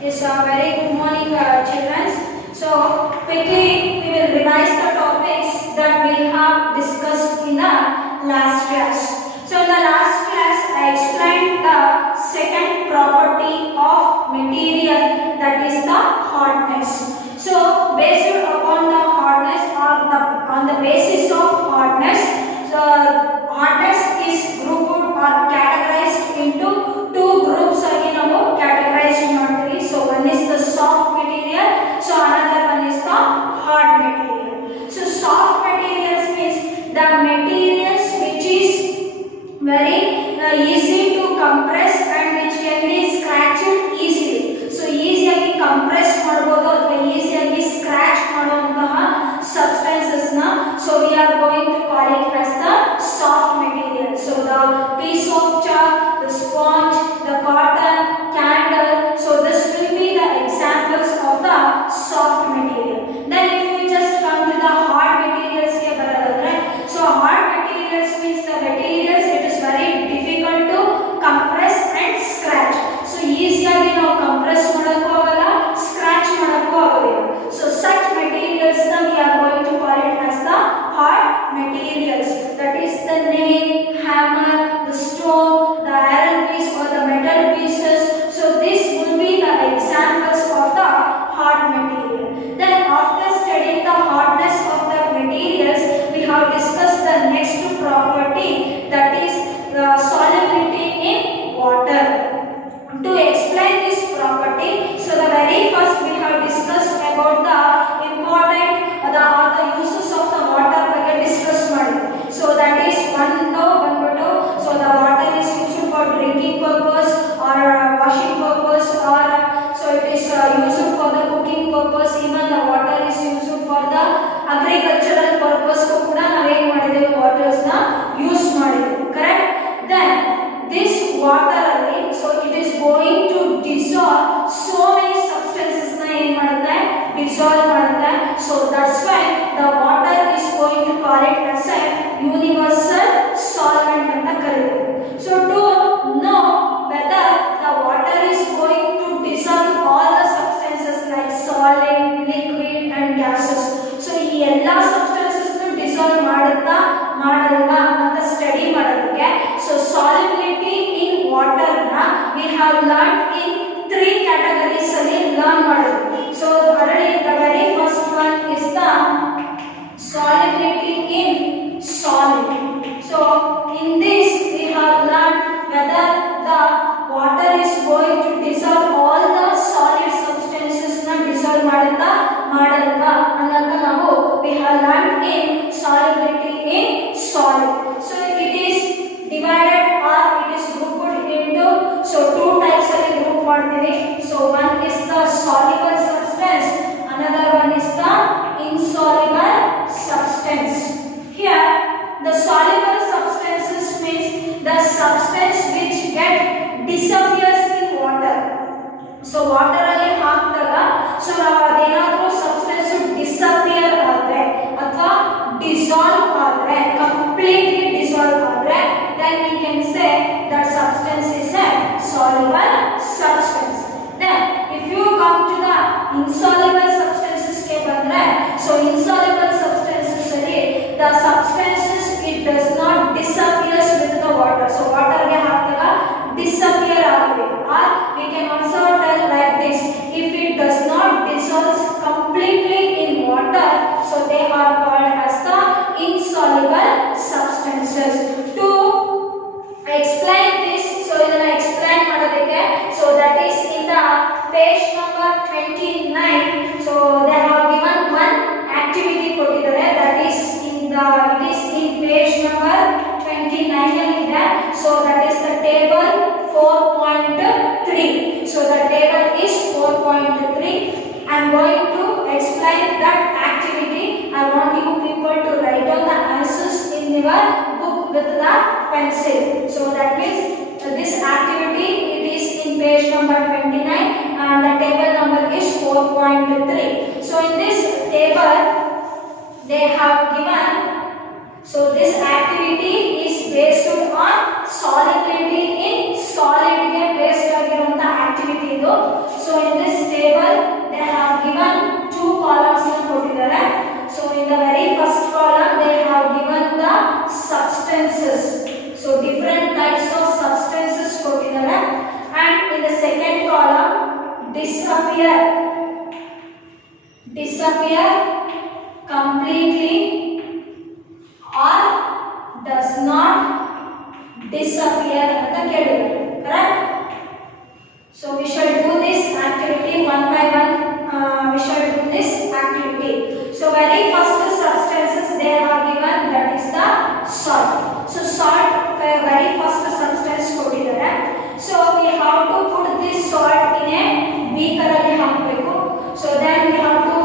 Yes, very good morning, children. So, quickly we will revise the topics that we have discussed in the last class. So, in the last class, I explained the second property of material, that is the hardness. So, based upon the hardness or on the basis of hardness, so hardness is grouped or categorized into two groups again about categorized material. So one is the soft material, so another one is the hard material. So soft materials means the materials which is very easy to compress and which can be scratched easily. So easily compress ಮಾಡಬಹುದು ಅಥವಾ easily scratch ಮಾಡುವಂತಹ substances na, so we are going to call it as the soft material. So the piece of chalk, the sponge, the cotton, candle, so this will be the examples of the soft material. Then if we just come to the hard materials ke baradadre, so hard materials means the materials it is very difficult to compress and scratch. So easily ನಾವು compress ಮಾಡಕ್ಕೂ ಆಗಲ್ಲ, scratch ಮಾಡಕ್ಕೂ ಆಗೋದಿಲ್ಲ. So such materials na we are going to call it as the hard materials. That is the nail, hammer, the stone, the iron piece or the metal pieces. So this will be the examples of the hard material. Then after studying the hardness of the materials, we have discussed the next property, that is the solubility in water. To explain this property, so the very first we have discussed about the important the uses of the water ಬಗ್ಗೆ discuss ಮಾಡಿ. So that is one so the water is used for drinking purpose or washing purpose, or so it is used for the cooking purpose. Even the water is used for the agricultural purpose ಕೂಡ ನಾವು ಏನು ಮಾಡಿದ್ದೇವೆ, waters ನ use ಮಾಡಿದ್ದೇವೆ, correct? Then this water so it is going to dissolve so many substances na ಏನು ಮಾಡುತ್ತೆ, dissolve ಮಾಡುತ್ತೆ. So that's why the water is going to call it as a universal solvent ಅಂತ ಕರೀತಾರೆ. So to know whether the water is going to dissolve all the substances like solid, liquid and gases, so ಈ ಎಲ್ಲಾ substances ನ dissolve ಮಾಡುತ್ತಾ ಮಾಡಲ್ವಾ ಅಂತ study ಮಾಡೋದಕ್ಕೆ, so solubility in water na we have learned in three categories ಅಲ್ಲಿ learn ಮಾಡೋದು. So already the very first one is the solubility in solid. So in this we have learned whether the water is going to dissolve all the solid substances na dissolve ಮಾಡುತ್ತಾ ಮಾಡಲ್ವಾ ಅನ್ನೋದನ್ನ ನಾವು we have learned in solubility in solid. So it is divided or it is grouped into so two types of group ಮಾಡ್ತೀವಿ. So one is the soluble substance, another one is the insoluble substance. Here the soluble substances means the substance which get disappears in water. So water ಅಲ್ಲಿ ಹಾಕಿದಾಗ so ನಾವು ಅದೇನಾದರೂ substance disappear ಆದರೆ ಅಥವಾ dissolve ಆದರೆ completely dissolve ಆದರೆ then we can say that substance is a soluble substance. Then if you come to the insoluble substances ke bandre, so insoluble substances ಅಲ್ಲಿ the substances it does not disappears with the water. So water ge ಹಾಕಿದಾಗ disappear ಆಗಬೇಕು. Or we can also tell like this, if it does not dissolve completely in water, so they are called as the insoluble substances. To explain this, so idana explain ಮಾಡೋದಕ್ಕೆ, so that is in the page number 29. So they have given one activity ಕೊಟ್ಟಿದ್ದಾರೆ, that is it is in page number 29 ಅಲ್ಲಿ ಇದೆ. So that is the table 4.3. so the table is 4.3. I am going to explain that activity. I want you people to write down the answers in your book with the pencil. So that means this activity it is in page number 29 and the table number is 4.3. So in this table they have given So this activity is based on solubility in solid ಗೆ based ಆಗಿರುವಂತ activity ಇದು. So in this table they have given two columns ಕೊಟ್ಟಿದ್ದಾರೆ. So in the very first column they have given the substances. So different types of substances ಕೊಟ್ಟಿದ್ದಾರೆ, and in the second column disappear completely or does not disappear ಅಂತ ಕೇಳಿದ್ದಾರೆ. Correct? So we shall do this activity one by one. We shall do this activity. So very first substances they have given, that is the salt. So salt very first substance ಕೊಟ್ಟಿದ್ದಾರೆ. So we have to put this salt in a beaker ಅಲ್ಲಿ ಹಾಕಬೇಕು. So then we have to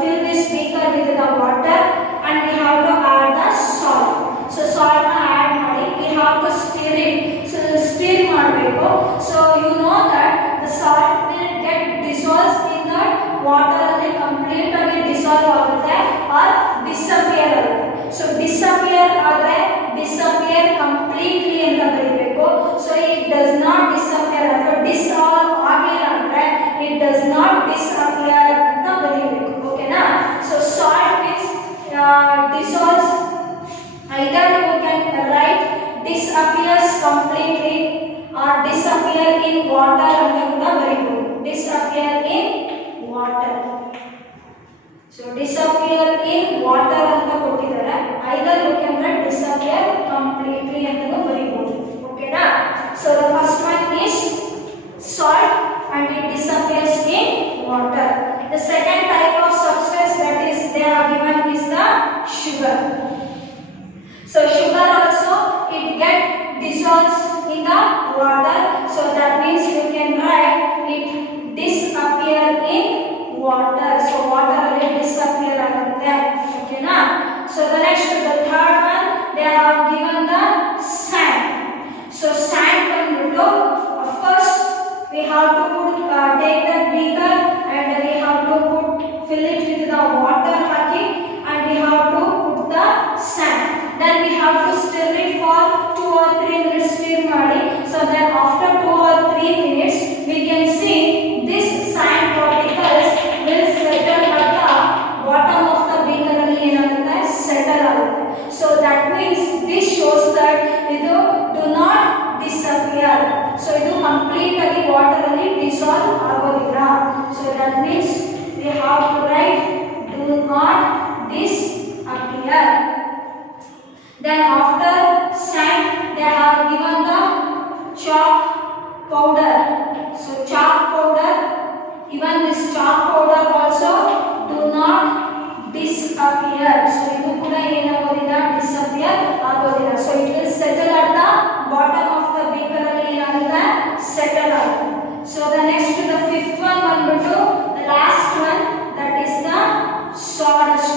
fill this beaker with the water and we have to add the salt. So salt na add ಮಾಡಿ we have to stir it. So stir ಮಾಡಬೇಕು. So you know that the salt will get dissolved in the water ಅಲ್ಲಿ complete ಆಗಿ dissolve ಆಗುತ್ತೆ or disappear ಆಗುತ್ತೆ. So disappear ಆದರೆ disappear completely ಅಂತ ಬರೀಬೇಕು. So it does not disappear ಅಥವಾ dissolve ಆಗಿಲ್ಲ ಅಂದ್ರೆ it does not disappear ಅಂತ ಬರೀಬೇಕು. ಓಕೆನಾ? So salt means dissolves. Either you can write disappears completely or disappear in water ಅಂತ ಕೂಡ ಬರೀಬಹುದು. Disappear in water. So disappear in water ಅಂತ ಕೊಟ್ಟಿದ್ದಾರೆ. Either you can write disappear completely ಅಂತನೂ ಬರೀಬಹುದು. ಓಕೆನಾ? So the first one is salt and it disappears in water. The second type of substance that is they are given is the sugar. So sugar also it get dissolves in the water. So that means you can write it disappear in water. So water will disappear agutte. Okay na? So the next, the third one they have given the sand. So sand ಬಂದ್ಬಿಟ್ಟು of course we have to take the beaker and we have to fill it with the water haki and we have to put the sand. Then we have to stir it for 2 or 3 minutes stir ಮಾಡಿ. So then after 2 or 3 minutes we can see this sand particles will settle at the bottom of the beaker ಅಲ್ಲಿ ಏನಾಗುತ್ತೆ settle ಆಗುತ್ತೆ. So that means this shows that ಇದು do not disappear. So ಇದು complete ಆಗಿ water ಅಲ್ಲಿ dissolve ಆಗೋದಿಲ್ಲ. So that means we have to write do not disappear. Then after sand they have given the chalk powder. So chalk powder, even this chalk powder also do not disappear. So ಇದು ಕೂಡ ಏನಾಗೋದಿಲ್ಲ disappear ಆಗೋದಿಲ್ಲ. So it will settle at the bottom of the beaker ಅಲ್ಲಿ ಏನಾಗುತ್ತೆ settle ಆಗುತ್ತೆ. So the next, the fifth one ಬಂದ್ಬಿಟ್ಟು the last one, that is the sawdust.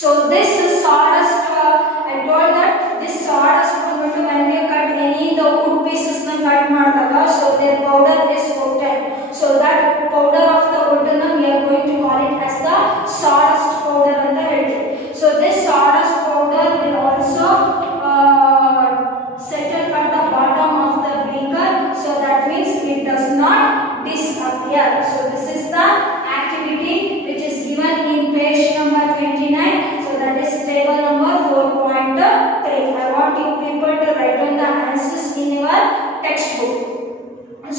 So this sawdust I told that this sawdust ಬಂದ್ಬಿಟ್ಟು when we cut any the wood pieces na cut ಮಾಡಿದಾಗ so their powder is coated. So that powder of the wood na we are going to call it as the sawdust powder ಅಂತ ಹೇಳ್ತೀವಿ. So this sawdust powder will also settle at the bottom of the beaker. So that means it does not disappear. So this is the activity which is given in page number 29. So that is table number 4.3. I want you people to write down the answers in your textbook.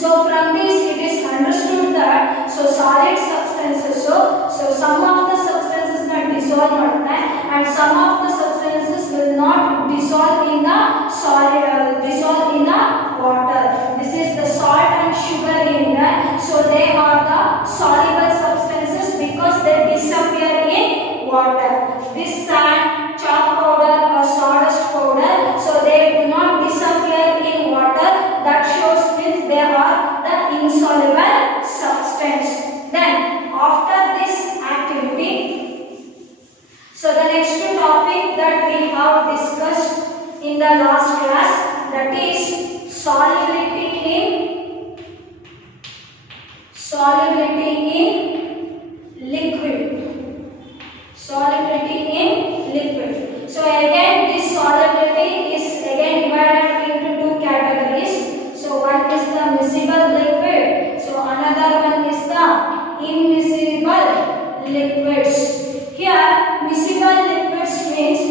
So from this it is understood that so solid substances, so some of the substances that dissolve madutte and some of the substances will not dissolve in the solid dissolve in the water. This is the salt and sugar in there. So they are the soluble substances because they disappear in water. This sand, chalk powder or sawdust powder, so they do not disappear in water. That shows means they are the insoluble substance. Then after this activity, so the next topic that we have discussed in the last class, that is solubility in liquid. Solubility in liquid. So again this solubility is again divided into two categories. So one is the miscible liquid, so another one is the immiscible liquids. Here miscible liquids means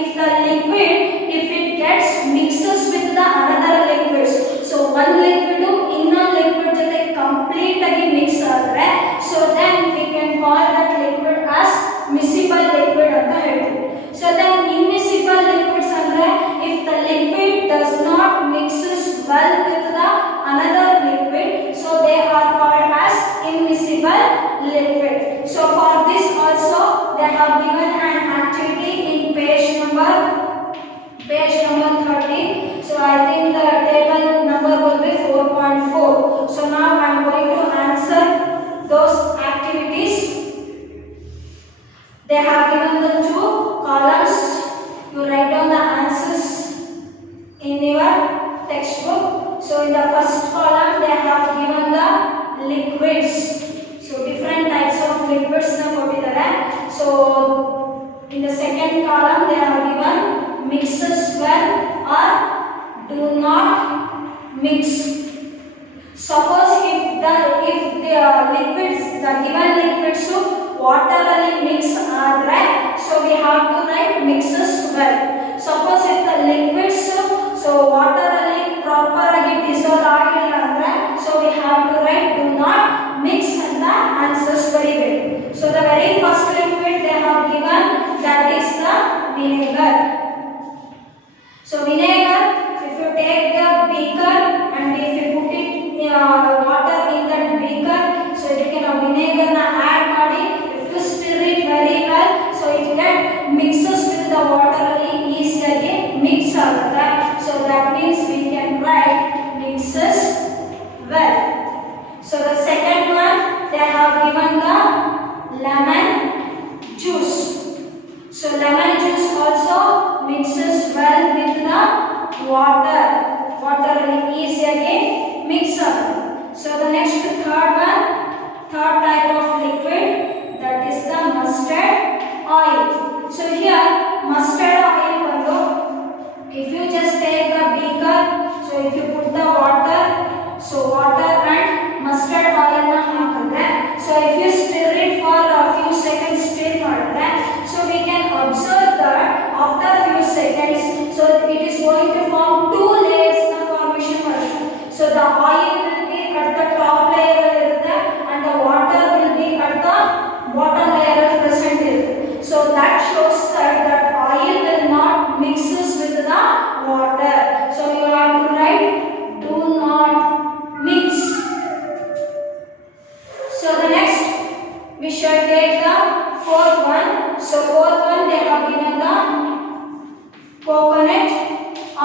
if the liquid, if it gets mixes with the another liquids, so one liquid ಇನ್ನೊಂದು liquid ಜೊತೆ complete ಆಗಿ mix ಆದರೆ, so then we can call that liquid as miscible liquid ಅಂತ ಹೇಳ್ತೀವಿ. So then immiscible liquids ಅಂದ್ರೆ if the liquid does not mixes well with the another liquid, so they are called as immiscible liquid. So for this also they have given an activity in page number 30. So I think the table number will be 4.4. So now I am going to answer those activities. They have given the two columns. You write down the answers in your textbook. So in the first column they have given the liquids. So different types of liquids na ಕೊಟ್ಟಿದ್ದಾರೆ. So in the second column they have given mixes well or do not mix. Suppose if the liquids, the given liquids water alli mix ಆದರೆ, so we have to write mixes well. Suppose if the liquids so water alli proper ಆಗಿ dissolve ಆಗಿಲ್ಲ ಅಂದ್ರೆ, so we have to write do not mix ಅಂತ answers ಬರೀಬೇಕು. So the very first liquid they have given, that is the vinegar. So vinegar, if you take the beaker and if you put it water in that beaker, so you can vinegar na add ಮಾಡಿ, if you stir it very well, so it get mixes with the water ಅಲ್ಲಿ easily mix ಆಗುತ್ತೆ. So that means we can write mixes well. So the second one they have given the lemon juice. So lemon juice also mixes well with the water easily mix up. So the next third type of liquid, that is the mustard oil. So here mustard oil ಬಂದು, if you just take the beaker, so if you put the water, so water and mustard oil na ಹಾಕಿದ್ರೆ, so if you stir it for a few seconds stir ಮಾಡಿದ್ರೆ, so we can observe that after few seconds, so it is going to form two layers na formation ಮಾಡುತ್ತೆ. So the oil will be at the top layer irutte and the water will be at the bottom layer present irutte. So that shows that oil will not mixes with the water. So you have to write do not mix. So the next we shall take the fourth one. So fourth one they have given the coconut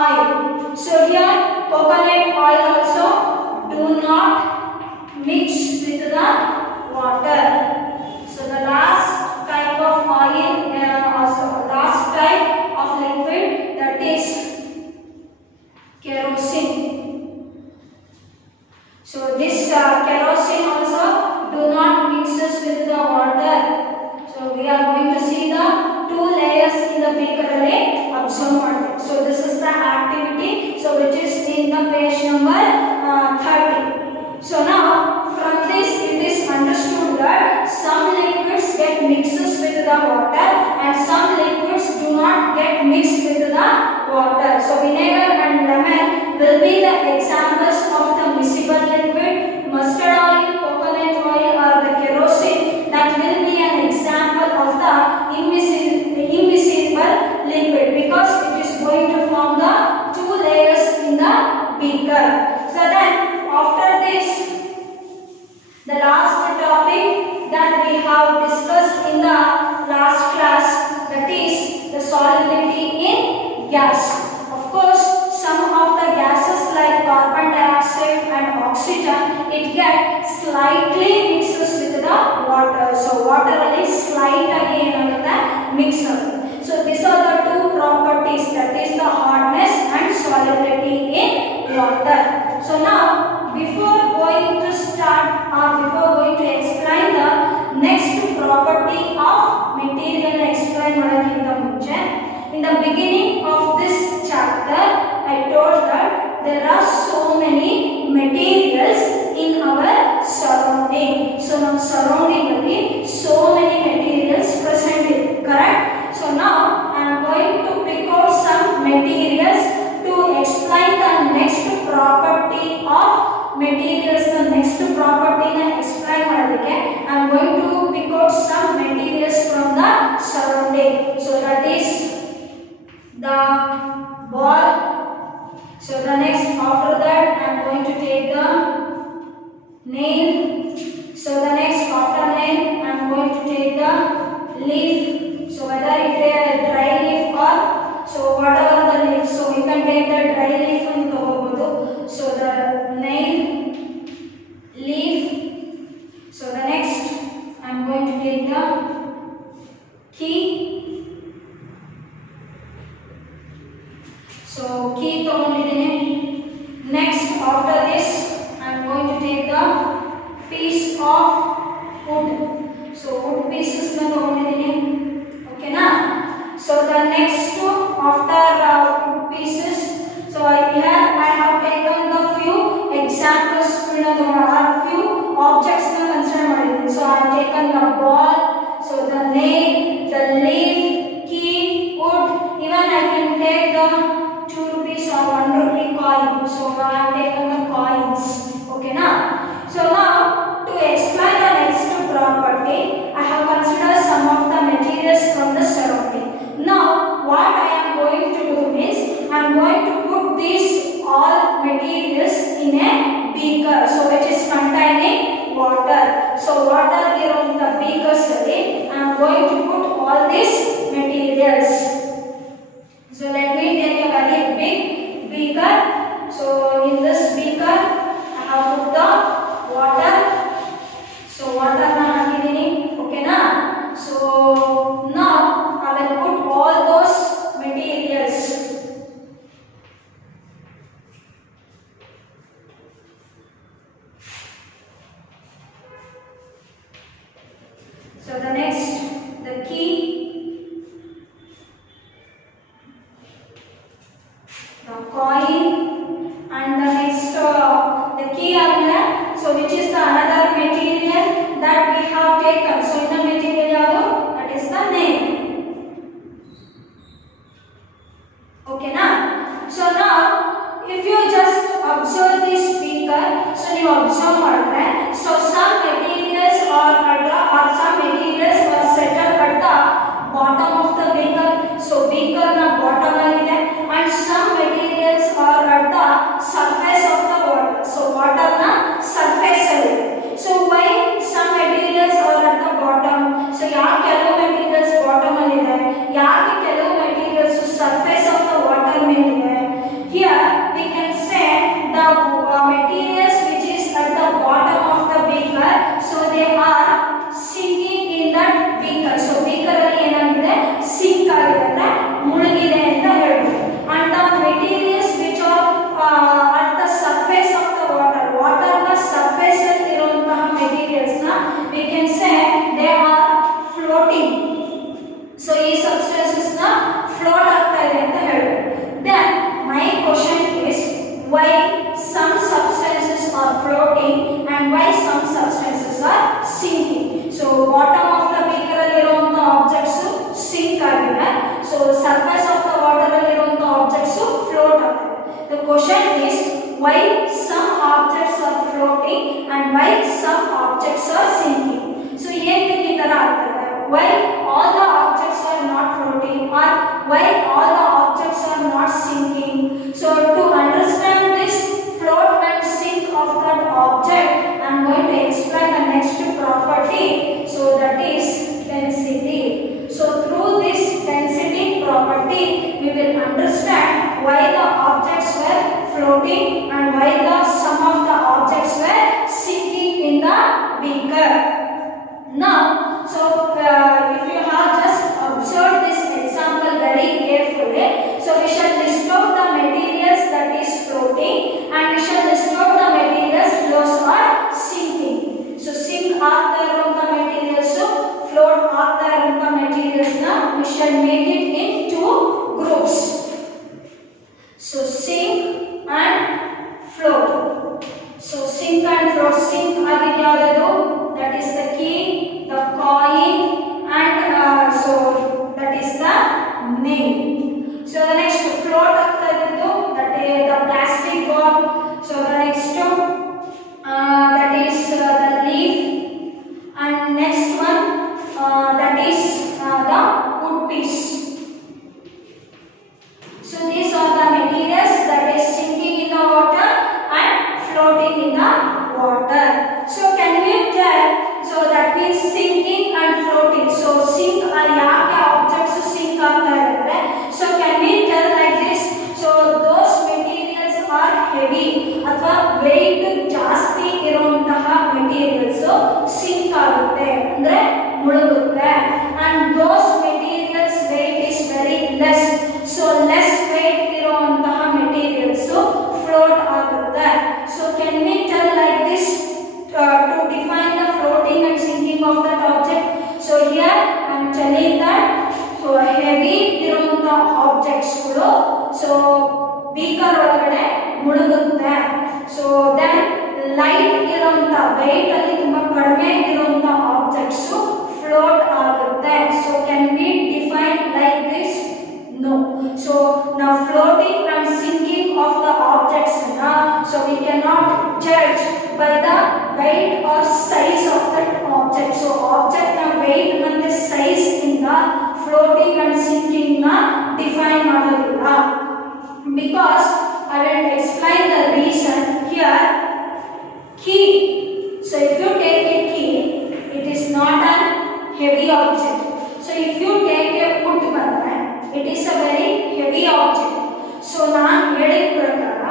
oil. So here coconut oil also do not mix with the water. So the last type of oil, also last type of liquid, that is kerosene. So this kerosene also do not mixes with the water. So we are going to see the two layers in the beaker alli observe ಮಾಡಬೇಕು. So this is the activity, so which is in the page number 30. So now from this it is understood that some liquids get mixes with the water and some liquids do not get mixed with the water. So vinegar and lemon will be the examples of the miscible liquid. Mustard oil, coconut oil or the kerosene, that will be an example of the immiscible liquid because it is going to form the two layers in the beaker. So then after this, the last topic that we have discussed in the last class, that is the solubility in gas. Of course, some of the gases like carbon dioxide and oxygen, it gets slightly mixes with the water. So water alli slight agi enagutte mix agutte. So these are the two properties, that is the hardness and solubility in water. So now before going to start or before going to explain the next property of material explain ಮಾಡೋಕ್ಕಿಂತ ಮುಂಚೆ surrounding. So now surrounding ಅಲ್ಲಿ so many materials present ಇದೆ, correct? So now I am going to pick out some materials to explain the next property of materials. The next property na explain ಮಾಡೋದಕ್ಕೆ I am going to pick out some materials from the surrounding. So that is the ball. So the next after that I am going to take the nail. So the next after nail I am going to take the leaf. So whether it is a dry leaf or so whatever the leaf, so we can take the dry leaf and ತಗೋಬಹುದು. So the nail, leaf. So the next I am going to take the key. So key ತಗೊಂಡಿದ್ದೀನಿ. Next after this I am going to take the piece of wood. So wood pieces na ತಗೊಂಡಿದ್ದೀನಿ, okay na? So the next after wood pieces, so here I have taken the few examples or few objects na consider ಮಾಡಿದ್ದೀನಿ. So I have taken the ball, so the nail, the leaf, key, wood. Even I can take the 2 rupees or 1 rupee coin. So I have taken the coins, okay na? So now to explain the next property, I have considered some of the materials from the surrounding. Now what I am going to do is I am going to put these all materials in a beaker, so which is containing water. So water around the beakers I am going to put all these materials. So let me take a very big beaker. So in this beaker I have put the water. So water na hakidini, okay na? So now I will put all those materials. So the next, the key, the coin, and the next the key agla. So which is the another material that we have taken. So in the material yadu, that is the nail, okay na? So now if you just observe this beaker, so you observe madre, so some materials or some materials are settled at the bottom of the beaker. So beaker na bottom alli ide, and some materials are at the surface of the water. So water na surface alli ide. So why some materials are at the bottom? So yaake ಕೆಲವು materials bottom alli ide, yaake ಕೆಲವು materials surface of the water ಮೇಲೆ ಇದೆ? Here we can say the materials which is at the bottom of the beaker, so they are sinking in that beaker. So beaker ಅಲ್ಲಿ ಏನಾಗಿದೆ, sink ಆಗಿದೆ ಅಂದ್ರೆ ಮುಳುಗಿದೆ ಅಂತ ಹೇಳ್ಬೋದು. And the materials which are at the surface of the water, water na surface ಅಲ್ಲಿ ಇರುವಂತಹ materials na we can say they are floating. So ಈ substances na float ಆಗ್ತಾ ಇದೆ ಅಂತ ಹೇಳ್ಬೋದು. Then my question is, why some substances are floating and why some substances are sinking? So bottom of the beaker ಅಲ್ಲಿ ಇರುವಂತ objects sink ಆಗಿದೆ, so surface of the water ಅಲ್ಲಿ ಇರುವಂತ objects float ಆಗ್ತದೆ. The question is, why some objects are floating and why some objects are sinking? So ಏನಕ್ಕೆ ಈ ತರ ಆಗ್ತದೆ? Why all the objects are not floating or why all the objects are not sinking? So to understand this float and sink of that object, I am going to explain the next property. So that is density. So through this density property, we will understand why the objects were floating and why some of the objects were sinking in the beaker. Now, so if you have just observed this example very carefully, so we shall list out the materials that is floating and we shall list out the materials those are sinking. So sink ಆಗ್ತಾ ಇರುವಂತ materials and float. Sink agide yavadu, that is the key, the coin, and so that is the nail. So the next float agta iddu, that is the plastic ball. So the next that is the leaf, and next one that is the wood piece. So these are the materials that is sinking in the water and floating in the water. So can we tell? So that means sinking and floating. So sink yaake objects sink agta idare. So can we tell like this? So those materials are heavy athwa weight ಜಾಸ್ತಿ ಇರುವಂತಹ materials sink ಆಗುತ್ತೆ ಅಂದ್ರೆ ಮುಳುಗುತ್ತೆ, and those materials weight is very less. So less weight ಇರುವಂತಹ materials float ಆಗುತ್ತೆ. So can we tell like this to define the floating and sinking of that object? So here I am telling that so heavy ಇರುವಂತಹ objects ಗಳು so beaker ಒಳಗಡೆ ಮುಳುಗುತ್ತೆ. So then light ಇರುವಂತಹ weight ಅಲ್ಲಿ ತುಂಬಾ ಕಡಿಮೆ ಇರುವಂತಹ objects float ಆಗುತ್ತೆ. So can we define like this? No. So now floating and sinking of the objects so we cannot judge by the weight or size of that object. So object na weight and size inda floating and sinking na define madodilla, because I will explain the reason here. Key. So if you take a key, it is not a heavy object. So if you take a wood bandre, it is a very heavy object. So naan ಹೇಳಿದ ಪ್ರಕಾರ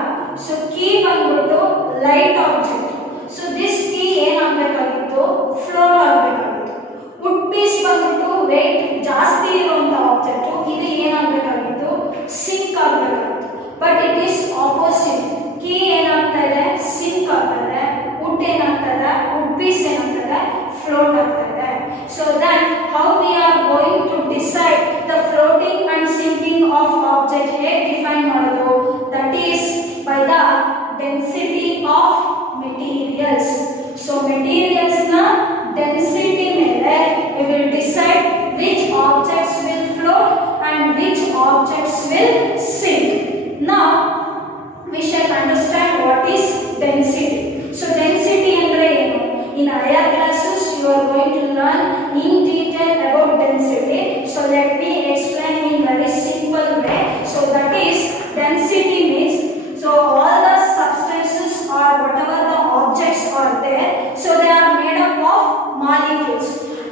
so key ಬಂದ್ಬಿಟ್ಟು light object. So this key ಏನಾಗಬೇಕಾಗಿತ್ತು, float ಆಗಬೇಕಾಗಿತ್ತು. wood piece ಬಂದ್ಬಿಟ್ಟು weight ಜಾಸ್ತಿ ಇರುವಂತ object, ಇದು ಏನಾಗಬೇಕಾಗಿತ್ತು, sink ಆಗಬೇಕಾಗಿತ್ತು. but it is opposite. key ಏನಾಗ್ತಾ ಇದೆ, sink ಆಗ್ತಾ ಇದೆ. wood ಏನಾಗ್ತಾ ಇದೆ, wood piece ಏನಾಗ್ತಾ ಇದೆ, float ಆಗ್ತಾ ಇದೆ. So then how we are going to decide the floating and sinking of object ಹೇಗೆ define ಮಾಡೋದು? That is by the density of materials. So materials na density ಮೇಲೆ we will decide which objects will float and which objects will sink. Now we shall understand what is density. So density andre ಏನು? In higher classes you are going to learn in detail about density. So let me explain in very simple way. So that is density means so all the substances or whatever the objects are there, so they are made up of molecules,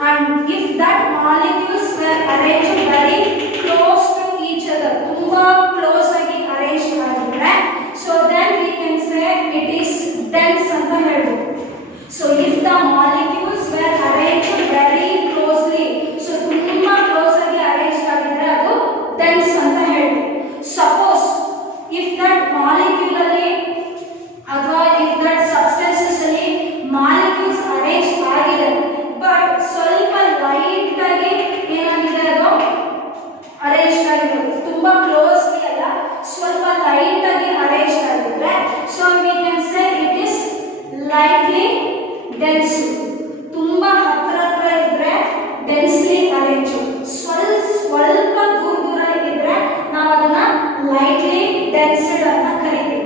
and if that molecules were arranged very close to each other, tumba close agi arranged agidre, so then we can say it is dense anta helbodu. So if the molecules were arranged very closely, so tumba close agi arranged agidre adu dense anta helbodu. Suppose if that molecule alli athwa if that substances alli molecules arranged agide but ಸ್ವಲ್ಪ light ಆಗಿ ಏನಾಗಿದೆ ಅದು arrange ಆಗಿದೆ, ತುಂಬಾ closely ಅಲ್ಲ, ಸ್ವಲ್ಪ light ಆಗಿ arrange ಆಗಿದ್ರೆ so we can say it is lightly dense. ತುಂಬಾ ಹತ್ರ ಹತ್ರ ಇದ್ರೆ densely arranged, ಸ್ವಲ್ಪ ದೂರ ಇದ್ರೆ ನಾವು ಅದನ್ನ lightly dense ಅಂತ ಕರೀತೀವಿ.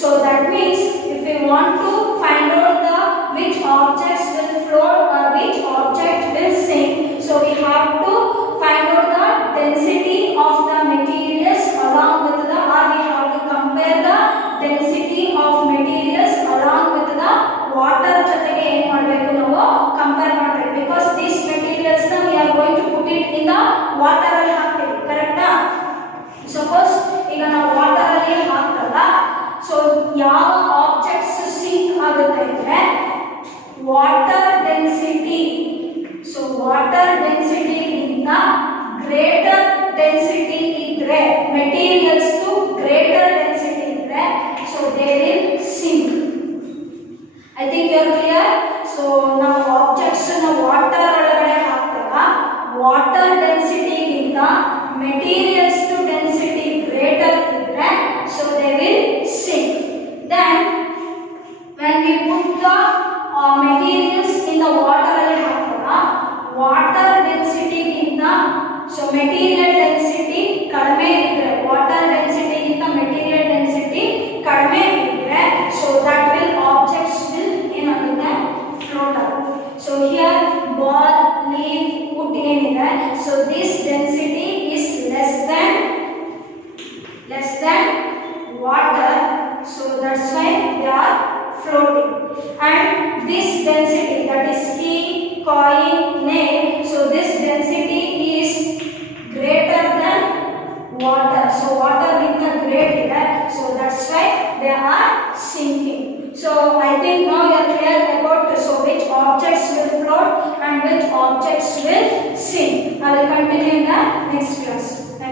So that means if we want to find out the which objects will float or which object will sink, so we have to find out the density of the materials along with the, or we have to compare the density of materials along with the water ಜೊತೆಗೆ ಏನು ಮಾಡಬೇಕು, ನಾವು compare ಮಾಡಬೇಕು, because these materials we are going to put it in the water ಅಲ್ಲಿ ಹಾಕ್ತೀವಿ, ಕರೆಕ್ಟಾ? Suppose ಈಗ ನಾವು ವಾಟರ್ ಅಲ್ಲಿ ಹಾಕ್ತಲ್ಲ, ಸೊ ಯಾವ ಆಬ್ಜೆಕ್ಟ್ಸ್ ಸಿಂಕ್ ಆಗುತ್ತೆ ಅಂದ್ರೆ water density. So water density ಗಿಂತ ಗ್ರೇಟರ್ ಡೆನ್ಸಿಟಿ ಇದ್ರೆ, ಮೆಟೀರಿಯಲ್ಸ್ ಗ್ರೇಟರ್ ಡೆನ್ಸಿಟಿ ಇದ್ರೆ, so they will sink. I think you are clear. So ನಾವು ಆಬ್ಜೆಕ್ಟ್ಸ್ ವಾಟರ್ ಒಳಗಡೆ ಹಾಕ್ತಲ್ಲ, ವಾಟರ್ ಡೆನ್ಸಿಟಿಗಿಂತ materials density greater iddre, so they will sink. Then when we put the materials in the water ಅಲ್ಲಿ ಹಾಕ್ತಾರ water density ಗಿಂತ so material density ಕಡಿಮೆ ಇದ್ರೆ water density ಗಿಂತ ಮೆಟೀರಿಯಲ್ ಡೆನ್ಸಿಟಿ ಕಡಿಮೆ ಇದ್ರೆ so that will objects will ಏನಾಗುತ್ತೆ float ಆಗುತ್ತೆ so here ball leaf wood ಏನಿದೆ so this density is less than water so that's why they are floating and this density that is key coin nail so this density is greater than water so water with the great here so that's why they are sinking so I think now you are clear about so which objects will float and which objects will sink I will continue in the next class